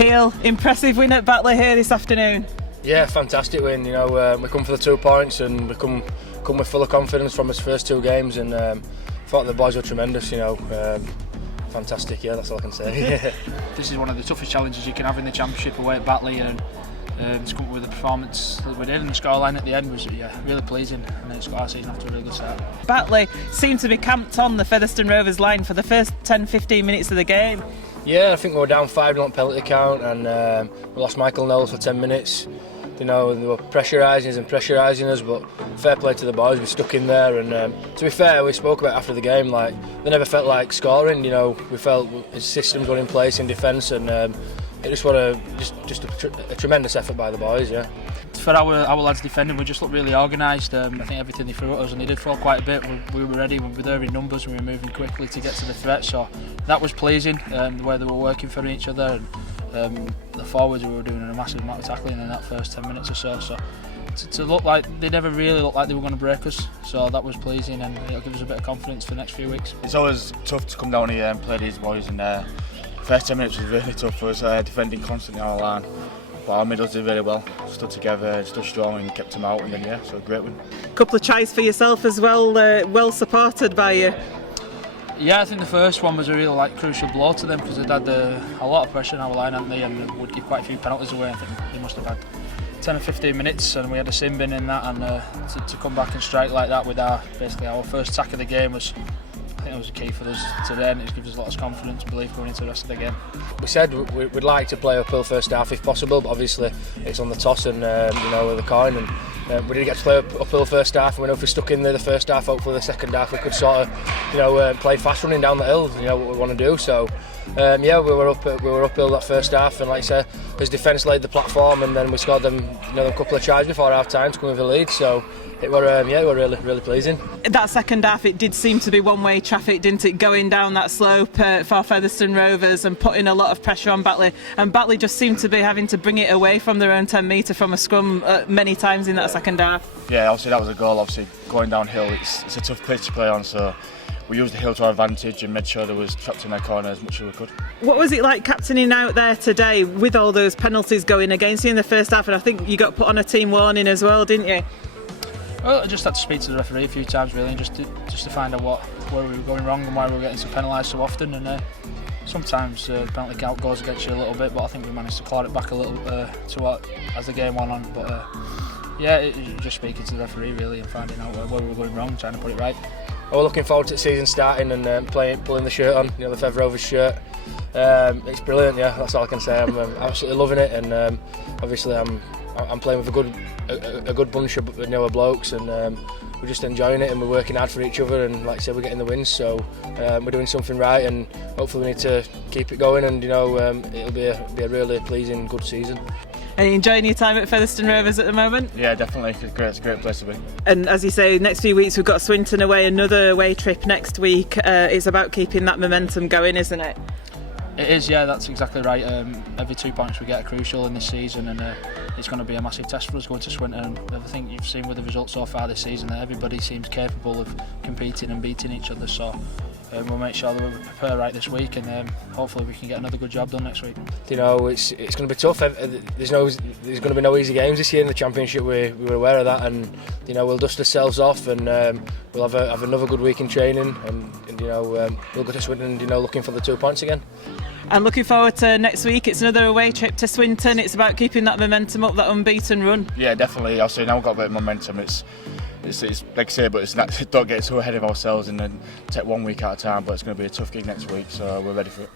Keal, impressive win at Batley here this afternoon. Yeah, fantastic win. You know, we come for the 2 points and we come with full of confidence from his first 2 games, and thought the boys were tremendous. You know, fantastic. Yeah, that's all I can say. This is one of the toughest challenges you can have in the Championship away at Batley, and to come up with the performance that we did, and the scoreline at the end was really pleasing, and it's got our season off to a really good start. Batley seemed to be camped on the Featherstone Rovers line for the first 10-15 minutes of the game. Yeah, I think we were down 5-0 on penalty count, and we lost Michael Knowles for 10 minutes. You know, they were pressurising us, but fair play to the boys. We stuck in there, and to be fair, we spoke about after the game, like they never felt like scoring. You know, we felt his systems were in place in defence, and it just was a tremendous effort by the boys. Yeah. For our lads defending, we just looked really organised. I think everything they threw at us, and they did throw quite a bit. We were ready, we were there in numbers, we were moving quickly to get to the threat, so that was pleasing, the way they were working for each other, and the forwards were doing a massive amount of tackling in that first 10 minutes or so. To look like, they never really looked like they were going to break us, so that was pleasing, and it'll give us a bit of confidence for the next few weeks. It's always tough to come down here and play these boys, and first 10 minutes was really tough for us, defending constantly on our line. But our middles did very well, stood together, stood strong and kept them out, and then so a great win. Couple of tries for yourself as well, well supported by you. Yeah, I think the first one was a real crucial blow to them, because they'd had a lot of pressure on our line, hadn't they, and would give quite a few penalties away. I think they must have had 10 or 15 minutes, and we had a sin bin in that, and to come back and strike like that with our first attack of the game was, I think it was a key for us today, and it gives us a lot of confidence and belief going into the rest of the game. We said we'd like to play uphill first half if possible, but obviously it's on the toss and with the coin, and we didn't get to play uphill first half, and we know if we stuck in there the first half, hopefully the second half we could sort of play fast running down the hill, what we want to do. So we were uphill that first half, and like I said, his defence laid the platform, and then we scored them a couple of tries before half time to come with a lead. So it were really pleasing. That second half, it did seem to be one-way traffic, didn't it, going down that slope for Featherstone Rovers and putting a lot of pressure on Batley, and Batley just seemed to be having to bring it away from their own 10 metre from a scrum many times in that second half. Yeah, obviously that was a goal. Obviously going downhill, it's a tough pitch to play on, so we used the hill to our advantage and made sure there was trapped in their corner as much as we could. What was it like captaining out there today with all those penalties going against you in the first half? And I think you got put on a team warning as well, didn't you? Well, I just had to speak to the referee a few times really, just to find out where we were going wrong and why we were getting so penalised so often. And sometimes penalty count goes against you a little bit, but I think we managed to claw it back a little as the game went on. But just speaking to the referee really and finding out where we were going wrong, trying to put it right. We're looking forward to the season starting and pulling the shirt on, the Fev Rovers shirt. It's brilliant, yeah. That's all I can say. I'm absolutely loving it, and obviously I'm playing with a good bunch of blokes, and we're just enjoying it, and we're working hard for each other, and like I said, we're getting the wins, so we're doing something right, and hopefully we need to keep it going, and it'll be a really pleasing, good season. Are you enjoying your time at Featherstone Rovers at the moment? Yeah, definitely. It's a great place to be. And as you say, next few weeks we've got Swinton away, another away trip next week. It's about keeping that momentum going, isn't it? It is, yeah, that's exactly right. Every 2 points we get are crucial in this season, and it's going to be a massive test for us going to Swinton. And I think you've seen with the results so far this season that everybody seems capable of competing and beating each other. So we'll make sure that we prepare right this week, and hopefully we can get another good job done next week. You know, it's going to be tough. There's going to be no easy games this year in the Championship. We were aware of that, and you know, we'll dust ourselves off, and we'll have another good week in training, and you know, we'll go to Swinton, you know, looking for the 2 points again. I'm looking forward to next week. It's another away trip to Swinton. It's about keeping that momentum up, that unbeaten run. Yeah, definitely. I'll say now we've got a bit of momentum. It's like I say, but it's not, don't get too ahead of ourselves and then take 1 week at a time. But it's going to be a tough gig next week, so we're ready for it.